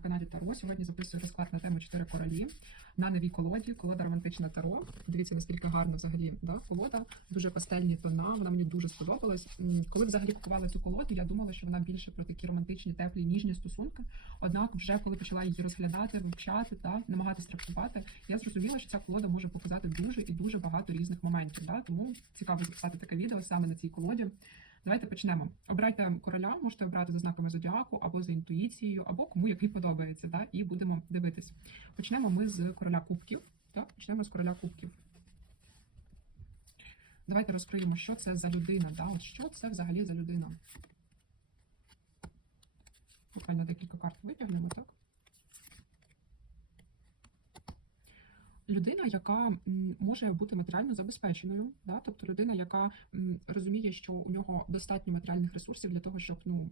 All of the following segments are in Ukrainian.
каналі Таро. Сьогодні записую розклад на тему чотири королі на новій колоді. Колода романтична Таро. Дивіться, наскільки гарно взагалі да, колода, дуже пастельні тона. Вона мені дуже сподобалась. Коли взагалі купувала цю колоду, я думала, що вона більше про такі романтичні, теплі, ніжні стосунки. Однак, вже коли почала її розглядати, вивчати та намагатись трактувати, я зрозуміла, що ця колода може показати дуже і дуже багато різних моментів. Да? Тому цікаво записати таке відео саме на цій колоді. Давайте почнемо. Обирайте короля, можете обрати за знаками зодіаку або за інтуїцією, або кому який подобається, да? і будемо дивитись. Почнемо ми з короля кубків. Так? Почнемо з короля кубків. Давайте розкриємо, що це за людина. Да? От що це взагалі за людина? Буквально декілька карт витягнемо, так? Людина, яка може бути матеріально забезпеченою, да? тобто людина, яка розуміє, що у нього достатньо матеріальних ресурсів для того, щоб ну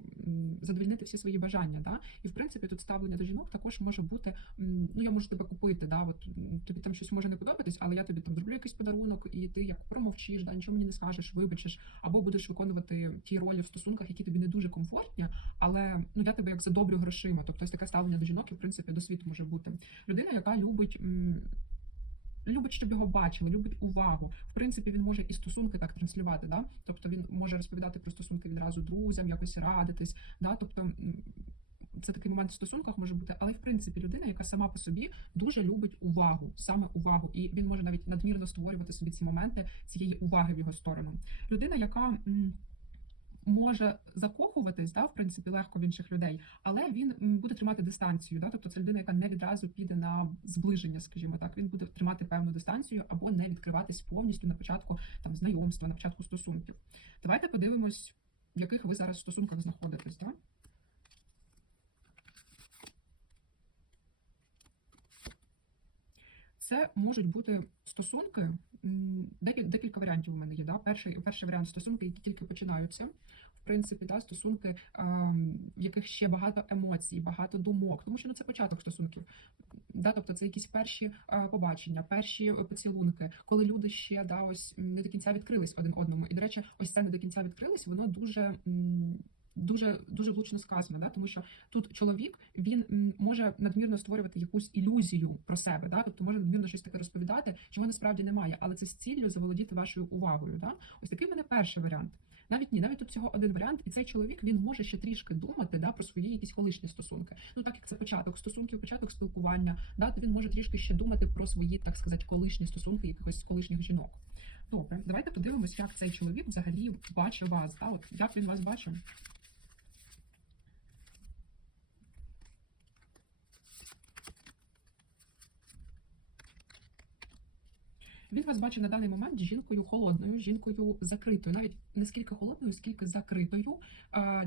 задовільнити всі свої бажання. Да? І в принципі тут ставлення до жінок також може бути: ну я можу тебе купити, да? От тобі там щось може не подобатись, але я тобі там зроблю якийсь подарунок, і ти як промовчиш, да? нічого мені не скажеш, вибачиш, або будеш виконувати ті ролі в стосунках, які тобі не дуже комфортні, але ну я тебе як задобрю грошима. Тобто ось таке ставлення до жінок і в принципі до світу може бути людина, яка любить. Любить, щоб його бачили, любить увагу. В принципі, він може і стосунки так транслювати. Да? Тобто він може розповідати про стосунки відразу друзям, якось радитись. Да? Тобто це такий момент в стосунках може бути, але в принципі людина, яка сама по собі дуже любить увагу, саме увагу, і він може навіть надмірно створювати собі ці моменти цієї уваги в його сторону. Людина, яка може закохуватись, да, в принципі, легко в інших людей, але він буде тримати дистанцію. Да? Тобто це людина, яка не відразу піде на зближення, скажімо так. Він буде тримати певну дистанцію або не відкриватись повністю на початку там знайомства, на початку стосунків. Давайте подивимось, в яких ви зараз стосунках знаходитесь. Да? Це можуть бути стосунки. Декілька, варіантів у мене є. Да? Перший, перший варіант стосунки, які тільки починаються. В принципі, да, стосунки, в яких ще багато емоцій, багато думок, тому що ну це початок стосунків. Да, тобто це якісь перші побачення, перші поцілунки, коли люди ще да, ось не до кінця відкрились один одному. І, до речі, ось це не до кінця відкрились, воно дуже. Дуже дуже влучно сказано, да? тому що тут чоловік він може надмірно створювати якусь ілюзію про себе, да? тобто може надмірно щось таке розповідати, чого насправді немає, але це з ціллю заволодіти вашою увагою. Да? Ось такий в мене перший варіант. Навіть ні, навіть тут всього один варіант, і цей чоловік він може ще трішки думати да, про свої якісь колишні стосунки. Ну так як це початок стосунків, початок спілкування, да, то він може трішки ще думати про свої, так сказати, колишні стосунки якихось колишніх жінок. Добре, давайте подивимось, як цей чоловік взагалі бачить вас. Да? От як він вас бачив. Він вас бачить на даний момент жінкою холодною, жінкою закритою, навіть не скільки холодною, скільки закритою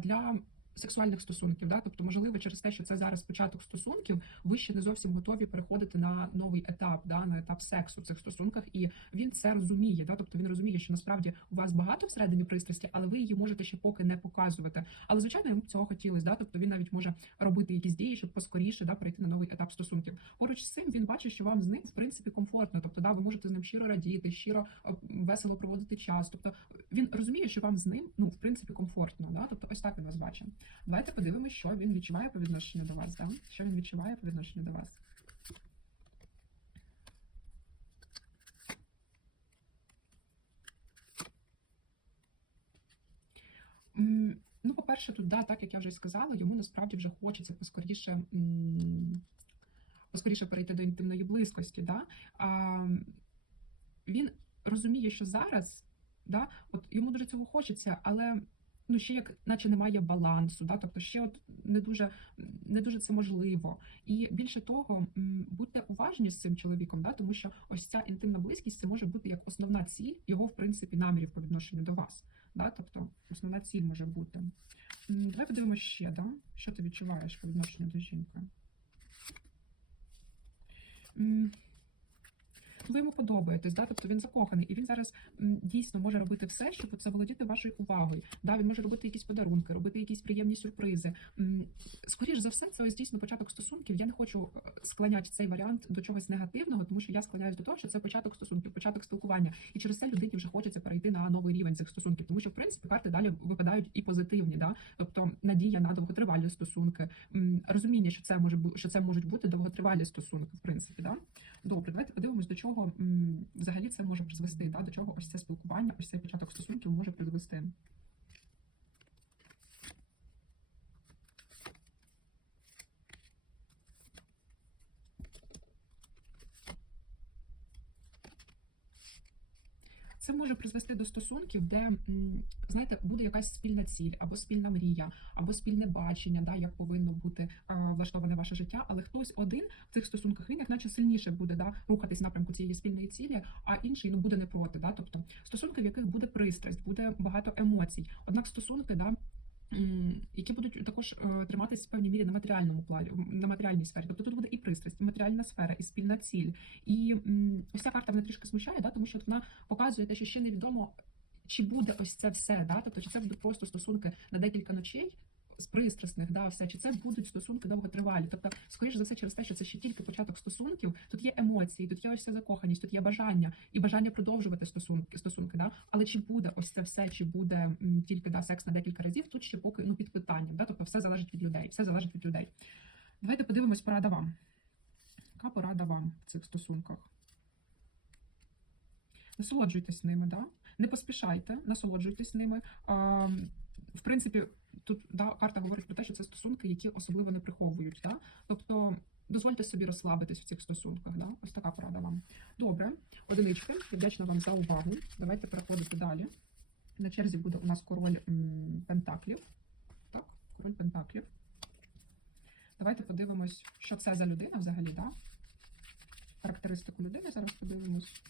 для сексуальних стосунків. Да? Тобто, можливо, через те, що це зараз початок стосунків, ви ще не зовсім готові переходити на новий етап, да? на етап сексу в цих стосунках, і він це розуміє. Да? Тобто він розуміє, що насправді у вас багато всередині пристрасті, але ви її можете ще поки не показувати. Але звичайно, йому цього хотілося. Да? Тобто він навіть може робити якісь дії, щоб поскоріше да, перейти на новий етап стосунків. Поруч з цим він бачить, що вам з ним в принципі комфортно. Тобто, да, ви можете з ним щиро радіти, щиро е, весело проводити час. Тобто він розуміє, що вам з ним ну в принципі комфортно. Да? Тобто, ось так він вас бачить. Давайте подивимося, що він відчуває по відношенню до вас. Да? Що він відчуває по відношенню до вас. Ну, по-перше, тут, да, так як я вже сказала, йому насправді вже хочеться поскоріше, поскоріше перейти до інтимної близькості. Да? А, він розуміє, що зараз да, от йому дуже цього хочеться, але ну, ще як наче немає балансу, да? тобто ще от не дуже, не дуже це можливо. І більше того, будьте уважні з цим чоловіком, да? тому що ось ця інтимна близькість це може бути як основна ціль його, в принципі, намірів по відношенню до вас. Да? Тобто основна ціль може бути. Давай подивимося ще, да? що ти відчуваєш по відношенню до жінки. М, ви йому подобаєтесь, да? тобто він закоханий, і він зараз дійсно може робити все, щоб це володіти вашою увагою. Да? Він може робити якісь подарунки, робити якісь приємні сюрпризи. М, Скоріш за все, це ось дійсно початок стосунків. Я не хочу е, склоняти цей варіант до чогось негативного, тому що я склоняюсь до того, що це початок стосунків, початок спілкування, і через це людині вже хочеться перейти на новий рівень цих стосунків, тому що в принципі карти далі випадають і позитивні, да? тобто надія на довготривалі стосунки, розуміння, що це може що це можуть бути довготривалі стосунки, в принципі, да. Добре, давайте подивимось, до чого взагалі це може призвести, да? до чого ось це спілкування, ось цей початок стосунків може призвести. Може призвести до стосунків, де знаєте, буде якась спільна ціль, або спільна мрія, або спільне бачення, да, як повинно бути а, влаштоване ваше життя. Але хтось один в цих стосунках він як наче сильніше буде да, рухатись в напрямку цієї спільної цілі, а інший ну буде не проти. Да, тобто стосунки, в яких буде пристрасть, буде багато емоцій. Однак стосунки, да. Які будуть також е, триматися в певній мірі на матеріальному плані, на матеріальній сфері. Тобто тут буде і пристрасть, і матеріальна сфера, і спільна ціль. І ось ця карта мене трішки смущає, да, тому що от вона показує те, що ще невідомо, чи буде ось це все, да? тобто чи це будуть просто стосунки на декілька ночей. З пристрасних, да, все, чи це будуть стосунки довготривалі. Тобто, скоріш за все, через те, що це ще тільки початок стосунків, тут є емоції, тут є ось ця закоханість, тут є бажання і бажання продовжувати стосунки, стосунки, да. Але чи буде ось це все, чи буде м, тільки да, секс на декілька разів, тут ще поки ну під питанням, да, тобто все залежить від людей, все залежить від людей. Давайте подивимось порада вам. Яка порада вам в цих стосунках? Насолоджуйтесь ними, да? не поспішайте, насолоджуйтесь ними. В принципі, тут да, карта говорить про те, що це стосунки, які особливо не приховують. Да? Тобто дозвольте собі розслабитись в цих стосунках. Да? Ось така порада вам. Добре, одинички. Я вдячна вам за увагу. Давайте переходити далі. На черзі буде у нас король Пентаклів. Так, король Пентаклів. Давайте подивимось, що це за людина взагалі, да? Характеристику людини зараз подивимось.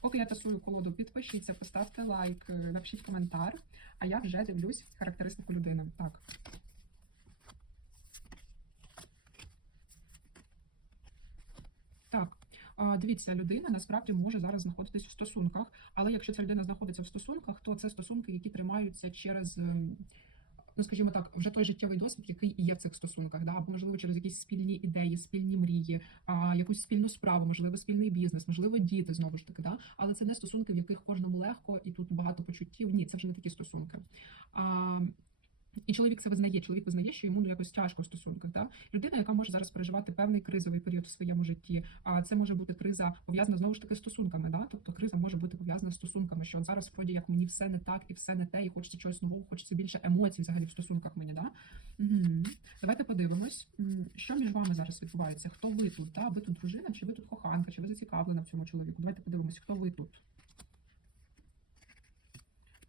Поки я тасую колоду, підпишіться, поставте лайк, е, напишіть коментар, а я вже дивлюсь характеристику людини. Так. Так, дивіться, людина насправді може зараз знаходитись в стосунках, але якщо ця людина знаходиться в стосунках, то це стосунки, які тримаються через. Ну, скажімо так, вже той життєвий досвід, який є в цих стосунках, да, або можливо через якісь спільні ідеї, спільні мрії, а, якусь спільну справу, можливо, спільний бізнес, можливо, діти знову ж таки, да, але це не стосунки, в яких кожному легко і тут багато почуттів. Ні, це вже не такі стосунки. А, і чоловік це визнає. Чоловік визнає, що йому ну, якось тяжко в стосунках. Да? Людина, яка може зараз переживати певний кризовий період в своєму житті. А це може бути криза пов'язана знову ж таки стосунками. Да? Тобто криза може бути пов'язана з стосунками, що зараз вроді як мені все не так і все не те, і хочеться чогось нового, хочеться більше емоцій взагалі в стосунках мені. Да? Угу. Давайте подивимось, що між вами зараз відбувається. Хто ви тут? Да? Ви тут дружина, чи ви тут коханка, чи ви зацікавлена в цьому чоловіку? Давайте подивимось, хто ви тут.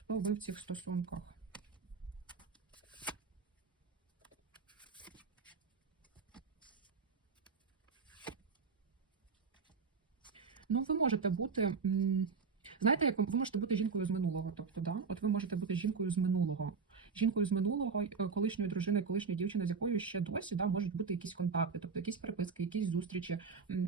Хто ви в цих стосунках? Ну, ви можете бути. Знаєте, як ви можете бути жінкою з минулого. Тобто, да? От ви можете бути жінкою з минулого. Жінкою з минулого, е, колишньою дружиною, колишньою дівчиною, з якою ще досі да, можуть бути якісь контакти, тобто якісь переписки, якісь зустрічі.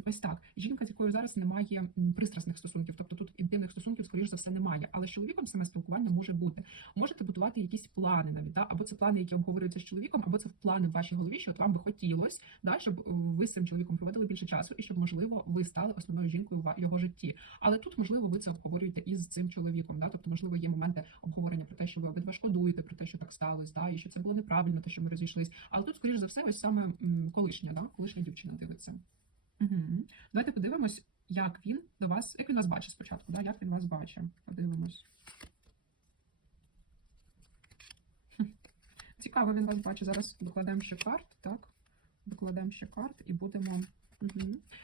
Ось так. Жінка, з якою зараз немає пристрасних стосунків, тобто тут інтимних стосунків, скоріш за все, немає. Але з чоловіком саме спілкування може бути. Можете будувати якісь плани навіть, да? або це плани, які обговорюються з чоловіком, або це плани в вашій голові, що от вам би хотілося, да, щоб е, ви з цим чоловіком проводили більше часу, і щоб, можливо, ви стали основною жінкою в його житті. Але тут, можливо, ви це обговорюєте із цим чоловіком. Да? Тобто, можливо, є моменти обговорення про те, що ви обидва шкодуєте, про те, що так сталося, да? і що це було неправильно, те, що ми розійшлись. Але тут, скоріш за все, ось саме колишня, да? колишня дівчина дивиться. Угу. Давайте подивимось, як він до вас, як він вас бачить спочатку, да? як він вас бачить. Подивимось. Цікаво, він вас бачить. Зараз докладемо ще карт, так? Докладемо ще карт і будемо.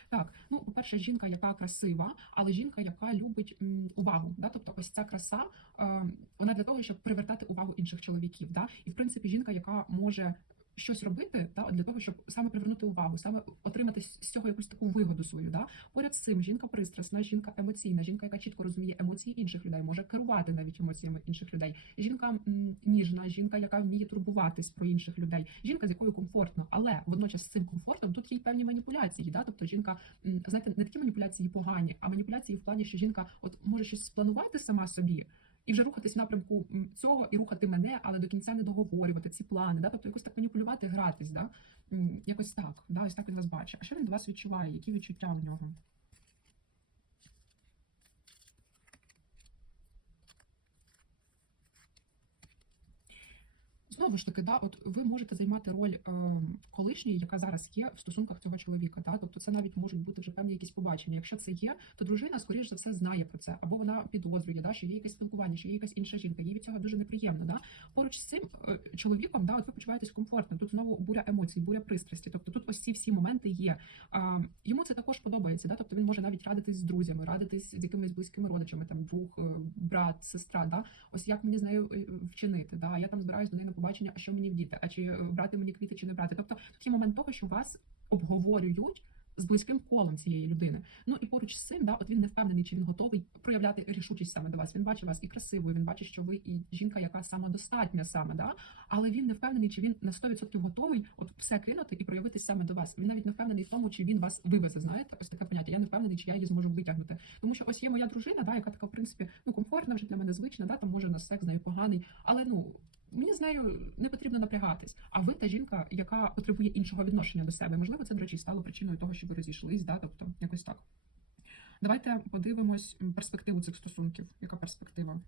Так, ну, по-перше, жінка, яка красива, але жінка, яка любить м, увагу. Да? Тобто, ось ця краса, е, вона для того, щоб привертати увагу інших чоловіків. Да? І в принципі, жінка, яка може щось робити та, для того, щоб саме привернути увагу, саме отримати з цього якусь таку вигоду свою. Да? Поряд з цим жінка пристрасна, жінка емоційна, жінка, яка чітко розуміє емоції інших людей, може керувати навіть емоціями інших людей. Жінка ніжна, жінка, яка вміє турбуватись про інших людей, жінка, з якою комфортно, але водночас з цим комфортом тут є й певні маніпуляції. Да? Тобто жінка, знаєте, не такі маніпуляції погані, а маніпуляції в плані, що жінка от може щось спланувати сама собі. І вже рухатись в напрямку цього і рухати мене, але до кінця не договорювати ці плани, да? тобто якось так маніпулювати, гратись, да? Якось так, да? ось так він вас бачить. А що він до вас відчуває? Які відчуття в нього? Знову ж таки, да, от ви можете займати роль е, колишньої, яка зараз є в стосунках цього чоловіка. Да? Тобто це навіть можуть бути вже певні якісь побачення. Якщо це є, то дружина, скоріш за все, знає про це, або вона підозрює, да, що є якесь спілкування, що є якась інша жінка. Їй від цього дуже неприємно. Да? Поруч з цим е, чоловіком, да, от ви почуваєтесь комфортно. Тут знову буря емоцій, буря пристрасті. Тобто тут ось ці всі моменти є. А, йому це також подобається. Да? Тобто він може навіть радитись з друзями, радитись з якимись близькими родичами, там друг, е, брат, сестра. Да? Ось як мені з нею е, вчинити. Да? Я там збираюсь до неї на побачення, а що мені вдіти, а чи е, брати мені квіти, чи не брати. Тобто тут є момент того, що вас обговорюють. З близьким колом цієї людини. Ну і поруч з цим, да, от він не впевнений, чи він готовий проявляти рішучість саме до вас. Він бачить вас і красивою, він бачить, що ви і жінка, яка самодостатня саме, да, але він не впевнений, чи він на 100% готовий от все кинути і проявитись саме до вас. Він навіть не впевнений в тому, чи він вас вивезе. Знаєте, ось таке поняття. Я не впевнений, чи я її зможу витягнути. Тому що ось є моя дружина, да, яка така, в принципі, ну комфортна вже для мене звична, да, там може на секс з нею поганий, але ну. Мені з нею не потрібно напрягатись. А ви та жінка, яка потребує іншого відношення до себе. Можливо, це, до речі, стало причиною того, що ви розійшлись, да? тобто якось так. Давайте подивимось перспективу цих стосунків. Яка перспектива?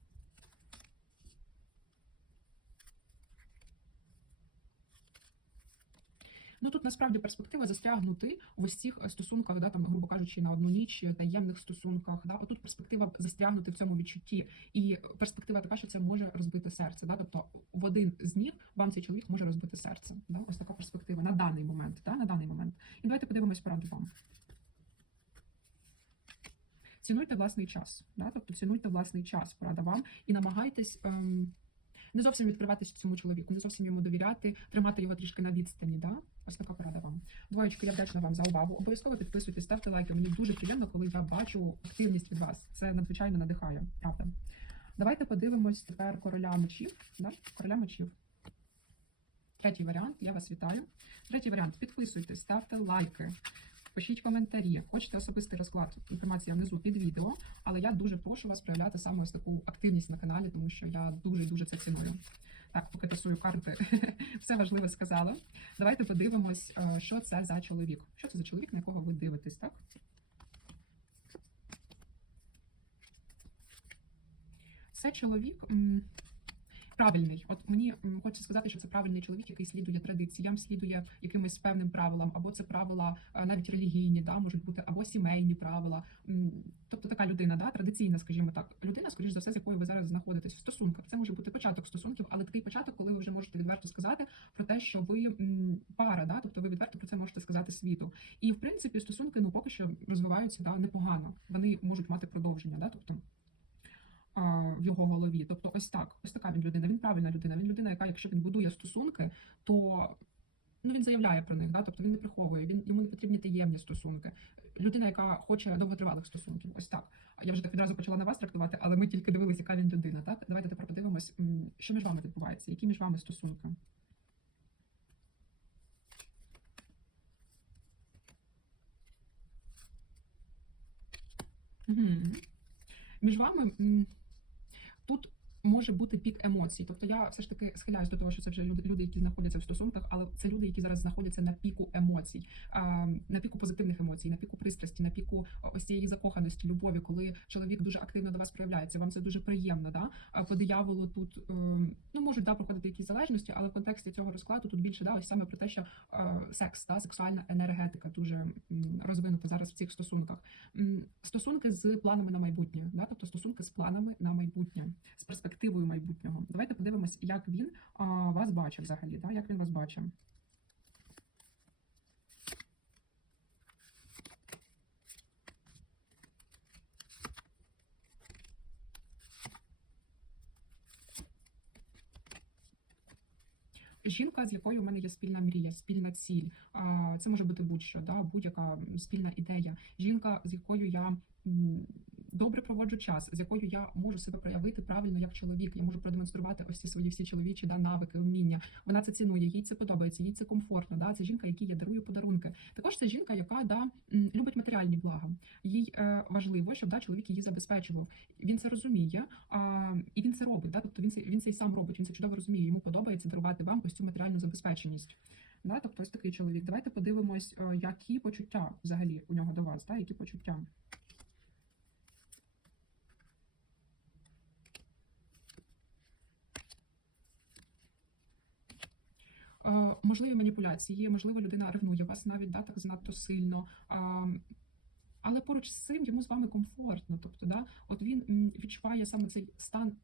Ну тут насправді перспектива застрягнути в ось цих е, стосунках, да, там, грубо кажучи, на одну ніч, е, таємних стосунках. Да, отут перспектива застрягнути в цьому відчутті, і перспектива така, що це може розбити серце. Да, тобто в один з них вам цей чоловік може розбити серце. Да, ось така перспектива на даний момент. Да, на даний момент. І давайте подивимось правду вам. Цінуйте власний час, да? тобто цінуйте власний час, порада вам, і намагайтесь ем, не зовсім відкриватися цьому чоловіку, не зовсім йому довіряти, тримати його трішки на відстані. Да? Ось така порада вам. Двоєчки, я вдячна вам за увагу. Обов'язково підписуйтесь, ставте лайки. Мені дуже приємно, коли я бачу активність від вас. Це надзвичайно надихає, правда. Давайте подивимось тепер короля мечів. Да? Короля мечів. Третій варіант, я вас вітаю. Третій варіант. Підписуйтесь, ставте лайки. Пишіть коментарі, хочете особистий розклад, інформація внизу під відео, але я дуже прошу вас проявляти саме ось таку активність на каналі, тому що я дуже дуже це ціную. Так, поки тасую карти, все важливе сказала. Давайте подивимось, е, що це за чоловік. Що це за чоловік, на якого ви дивитесь, так? Це чоловік. Правильний, от мені хочеться сказати, що це правильний чоловік, який слідує традиціям, слідує якимось певним правилам, або це правила е, навіть релігійні, да, можуть бути, або сімейні правила. Тобто така людина, да, традиційна, скажімо так, людина, скоріш за все, з якою ви зараз знаходитесь в стосунках. Це може бути початок стосунків, але такий початок, коли ви вже можете відверто сказати про те, що ви пара, да, тобто ви відверто про це можете сказати світу. І в принципі стосунки ну поки що розвиваються да, непогано. Вони можуть мати продовження, да, тобто в його голові. Тобто, ось так, ось така він людина. Він правильна людина. Він людина, яка, якщо він будує стосунки, то ну він заявляє про них, да? тобто він не приховує, він йому не потрібні таємні стосунки. Людина, яка хоче довготривалих стосунків, ось так. Я вже так відразу почала на вас трактувати, але ми тільки дивилися, яка він людина. Так, давайте тепер подивимось, що між вами відбувається, які між вами стосунки. Мгм. Між вами тут може бути пік емоцій. Тобто я все ж таки схиляюсь до того, що це вже люди, які знаходяться в стосунках, але це люди, які зараз знаходяться на піку емоцій, на піку позитивних емоцій, на піку пристрасті, на піку ось цієї закоханості, любові, коли чоловік дуже активно до вас проявляється. Вам це дуже приємно. Да? По дияволу тут ем, ну можуть да, проходити якісь залежності, але в контексті цього розкладу тут більше да, ось саме про те, що е, секс, да, сексуальна енергетика дуже розвинута зараз в цих стосунках. Стосунки з планами на майбутнє, да? тобто стосунки з планами на майбутнє, з перспективою майбутнього. Давайте подивимось, як він а, вас бачить взагалі, да? як він вас бачить. жінка, з якою в мене є спільна мрія, спільна ціль. Це може бути будь-що, да, будь-яка спільна ідея. Жінка, з якою я добре проводжу час, з якою я можу себе проявити правильно як чоловік. Я можу продемонструвати ось ці свої всі чоловічі да, навики, вміння. Вона це цінує, їй це подобається, їй це комфортно. Да? Це жінка, якій я дарую подарунки. Також це жінка, яка да, любить матеріальні блага. Їй е, важливо, щоб да, чоловік її забезпечував. Він це розуміє, а, і він це робить. Да? Тобто він це він це і сам робить. Він це чудово розуміє. Йому подобається дарувати вам ось цю матеріальну забезпеченість. Да? Тобто ось такий чоловік. Давайте подивимось, е, які почуття взагалі у нього до вас, да? які почуття. Е, Можливі маніпуляції, можливо, людина ревнує вас навіть да, так занадто сильно. А, але поруч з цим йому з вами комфортно. Тобто, да, от він відчуває саме цей стан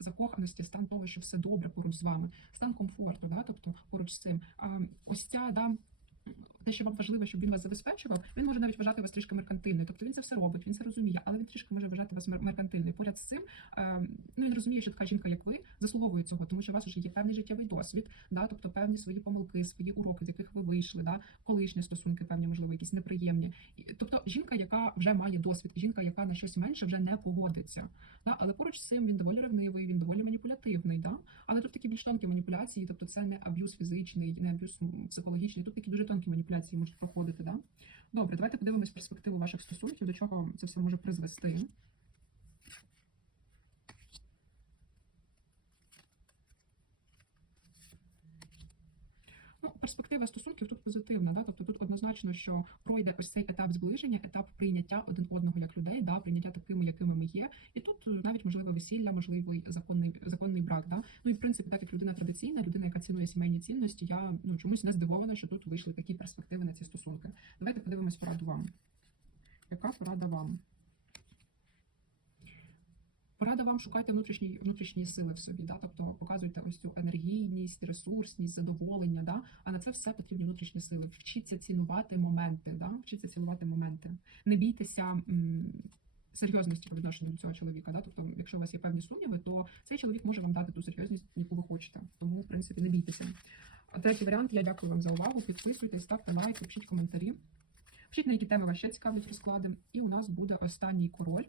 закоханості, стан того, що все добре поруч з вами, стан комфорту, да, тобто поруч з цим. А, ось ця да. Те, що вам важливо, щоб він вас забезпечував, він може навіть вважати вас трішки меркантильною. Тобто він це все робить, він це розуміє, але він трішки може вважати вас меркантильною. Поряд з цим, е, ну він розуміє, що така жінка, як ви, заслуговує цього, тому що у вас вже є певний життєвий досвід, да, тобто певні свої помилки, свої уроки, з яких ви вийшли, да, колишні стосунки, певні, можливо, якісь неприємні. Тобто жінка, яка вже має досвід, жінка, яка на щось менше вже не погодиться. Да, але поруч з цим він доволі ревнивий, він доволі маніпулятивний. Да? Але тут такі більш тонкі маніпуляції, тобто це не аб'юз фізичний, не аб'юз психологічний. Тут такі дуже тонкі маніпуляції можуть проходити. Да? Добре, давайте подивимось перспективу ваших стосунків, до чого це все може призвести. Ну, перспектива стосунків тут позитивна, да? тобто тут однозначно, що пройде ось цей етап зближення, етап прийняття один одного як людей, да? прийняття такими, якими ми є. І тут е, навіть можливе весілля, можливий законний законний брак. Да? Ну і в принципі, так як людина традиційна, людина, яка цінує сімейні цінності, я ну чомусь не здивована, що тут вийшли такі перспективи на ці стосунки. Давайте подивимось пораду вам. Яка порада вам? Порада вам шукайте внутрішні внутрішні сили в собі, да? тобто показуйте ось цю енергійність, ресурсність, задоволення. Да? А на це все потрібні внутрішні сили. Вчіться цінувати моменти, да? вчіться цінувати моменти. Не бійтеся. Серйозності по відношенню до цього чоловіка, да? тобто, якщо у вас є певні сумніви, то цей чоловік може вам дати ту серйозність, яку ви хочете. Тому, в принципі, не бійтеся. Третій варіант. Я дякую вам за увагу. Підписуйтесь, ставте лайки, пишіть коментарі. Пишіть, на які теми вас ще цікавлять розклади. І у нас буде останній король.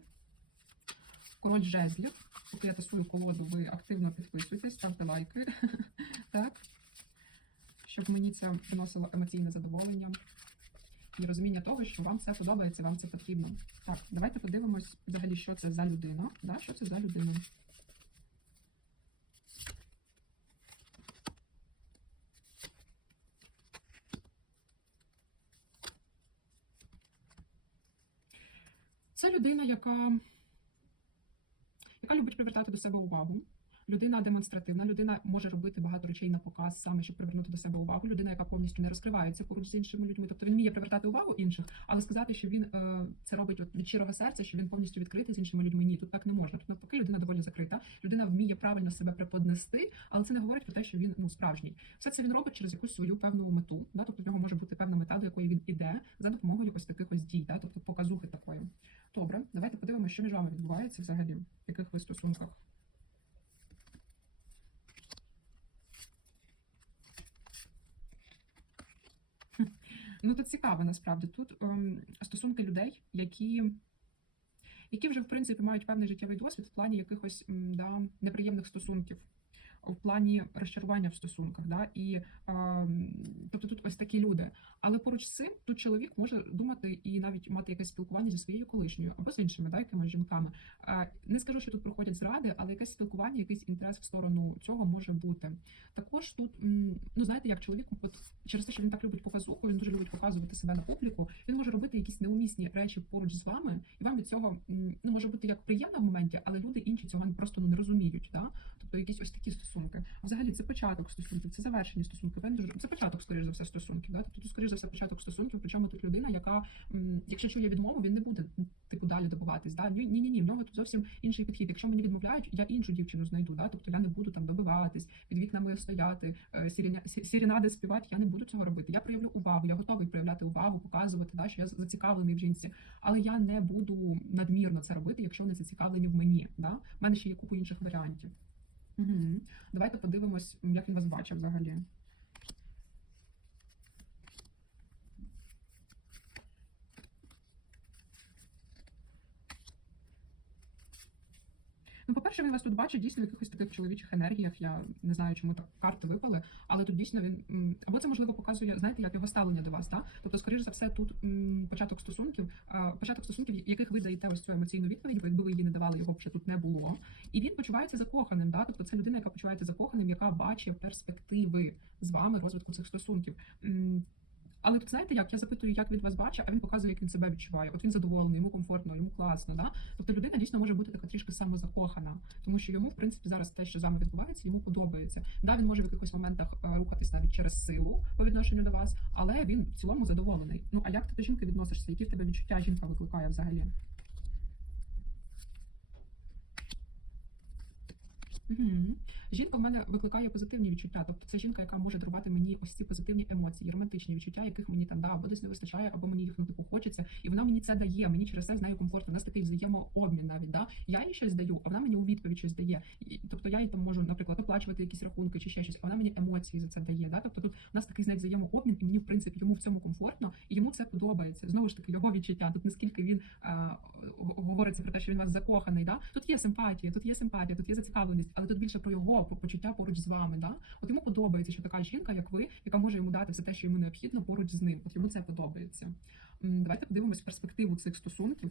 Король жезлів. Поки я тасую колоду, ви активно підписуйтесь, ставте лайки. так. Щоб мені це приносило емоційне задоволення і розуміння того, що вам це подобається, вам це потрібно. Так, давайте подивимось взагалі, що це за людина. Да? Що це за людина? Це людина, яка, привертати до себе увагу. Людина демонстративна, людина може робити багато речей на показ, саме щоб привернути до себе увагу. Людина, яка повністю не розкривається поруч з іншими людьми. Тобто він вміє привертати увагу інших, але сказати, що він е, це робить от від щирого серця, що він повністю відкритий з іншими людьми. Ні, тут так не можна. Тут навпаки, людина доволі закрита. Людина вміє правильно себе преподнести, але це не говорить про те, що він ну справжній. Все це він робить через якусь свою певну мету. Да? Тобто в нього може бути певна мета, до якої він іде за допомогою ось таких ось дій, да? тобто показухи такої. Добре, давайте подивимося, що між вами відбувається взагалі, в яких ви стосунках. Ну це цікаво насправді. Тут ем, стосунки людей, які, які вже в принципі мають певний життєвий досвід в плані якихось да, неприємних стосунків, в плані розчарування в стосунках. Да? І ем, тобто тут ось такі люди. Але поруч з цим тут чоловік може думати і навіть мати якесь спілкування зі своєю колишньою або з іншими да, якимись жінками. Е, Не скажу, що тут проходять зради, але якесь спілкування, якийсь інтерес в сторону цього може бути. Також тут, ну знаєте, як чоловік, от через те, що він так любить показуху, він дуже любить показувати себе на публіку. Він може робити якісь неумісні речі поруч з вами, і вам від цього ну може бути як приємно в моменті, але люди інші цього просто ну, не розуміють. Да? Тобто якісь ось такі стосунки. А взагалі це початок стосунків, це завершені стосунки. Це початок, скоріш за все, стосунків. Да? Тобто, скоріш за все, початок стосунків. Причому тут людина, яка, якщо чує відмову, він не буде типу далі добиватись. Да? Ні, ні, ні, в нього тут зовсім інший підхід. Якщо мені відмовляють, я іншу дівчину знайду. Да? Тобто я не буду там добиватись, під вікнами стояти, е, сіріня- сірінади співати. Я не буду цього робити. Я проявлю увагу, я готовий проявляти увагу, показувати, да, що я зацікавлений в жінці, але я не буду надмірно це робити, якщо вони зацікавлені в мені. Да? У мене ще є купа інших варіантів. Угу. Давайте подивимось, як він вас бачив взагалі. Ну, по-перше, він вас тут бачить дійсно в якихось таких чоловічих енергіях. Я не знаю, чому так карти випали, але тут дійсно він або це можливо показує, знаєте, як його ставлення до вас. Да? Тобто, скоріш за все, тут початок стосунків, початок стосунків, яких ви даєте ось цю емоційну відповідь, бо якби ви її не давали, його б ще тут не було. І він почувається закоханим. Да? Тобто, це людина, яка почувається закоханим, яка бачить перспективи з вами розвитку цих стосунків. Але тут знаєте, як я запитую, як він вас бачить, а він показує, як він себе відчуває. От він задоволений, йому комфортно, йому класно. Да? Тобто людина дійсно може бути така трішки самозакохана, тому що йому, в принципі, зараз те, що з вами відбувається, йому подобається. Да, він може в якихось моментах е, рухатись навіть через силу по відношенню до вас, але він в цілому задоволений. Ну а як ти до жінки відносишся? Які в тебе відчуття жінка викликає взагалі? Жінка в мене викликає позитивні відчуття. Тобто це жінка, яка може дарувати мені ось ці позитивні емоції, романтичні відчуття, яких мені там да, або десь не вистачає, або мені їх ну, типу хочеться. І вона мені це дає. Мені через це з нею комфортно. У нас такий взаємообмін навіть. Да? Я їй щось даю, а вона мені у відповідь щось дає. І, тобто я їй там можу, наприклад, оплачувати якісь рахунки чи ще щось, а вона мені емоції за це дає. Да? Тобто тут у нас такий знаєте, взаємообмін, і мені в принципі йому в цьому комфортно, і йому це подобається. Знову ж таки, його відчуття. Тут наскільки він а, говориться про те, що він вас закоханий. Да? Тут є симпатія, тут є симпатія, тут є зацікавленість, але тут більше про його почуття поруч з вами. Да? От йому подобається, що така жінка, як ви, яка може йому дати все те, що йому необхідно поруч з ним. От йому це подобається. Давайте подивимось перспективу цих стосунків.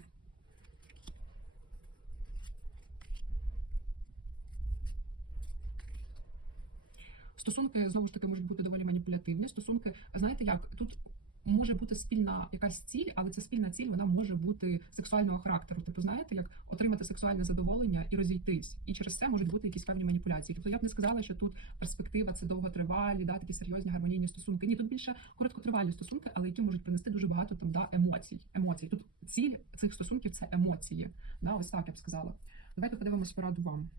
Стосунки знову ж таки можуть бути доволі маніпулятивні. Стосунки, знаєте як, тут може бути спільна якась ціль, але ця спільна ціль вона може бути сексуального характеру. Типу, знаєте, як отримати сексуальне задоволення і розійтись. І через це можуть бути якісь певні маніпуляції. Тобто я б не сказала, що тут перспектива це довготривалі, да, такі серйозні гармонійні стосунки. Ні, тут більше короткотривалі стосунки, але які можуть принести дуже багато там да, емоцій. Емоцій. Тут ціль цих стосунків це емоції. Да, ось так я б сказала. Давайте подивимось пораду вам.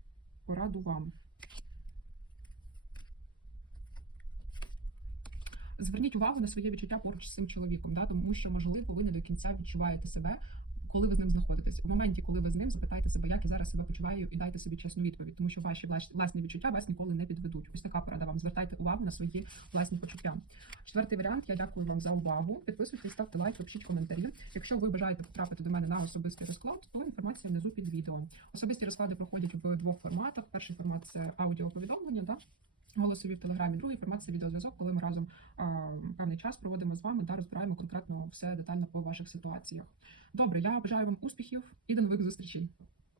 Пораду вам. Зверніть увагу на своє відчуття поруч з цим чоловіком, да, тому що, можливо, ви не до кінця відчуваєте себе, коли ви з ним знаходитесь. У моменті, коли ви з ним, запитайте себе, як я зараз себе почуваю, і дайте собі чесну відповідь, тому що ваші власні відчуття вас ніколи не підведуть. Ось така порада вам. Звертайте увагу на свої власні почуття. Четвертий варіант. Я дякую вам за увагу. Підписуйтесь, ставте лайки, пишіть коментарі. Якщо ви бажаєте потрапити до мене на особистий розклад, то інформація внизу під відео. Особисті розклади проходять в двох форматах. Перший формат це аудіоповідомлення. Да? Голосові в телеграмі, другий формат це відеозв'язок, коли ми разом а, певний час проводимо з вами та розбираємо конкретно все детально по ваших ситуаціях. Добре, я бажаю вам успіхів і до нових зустрічей.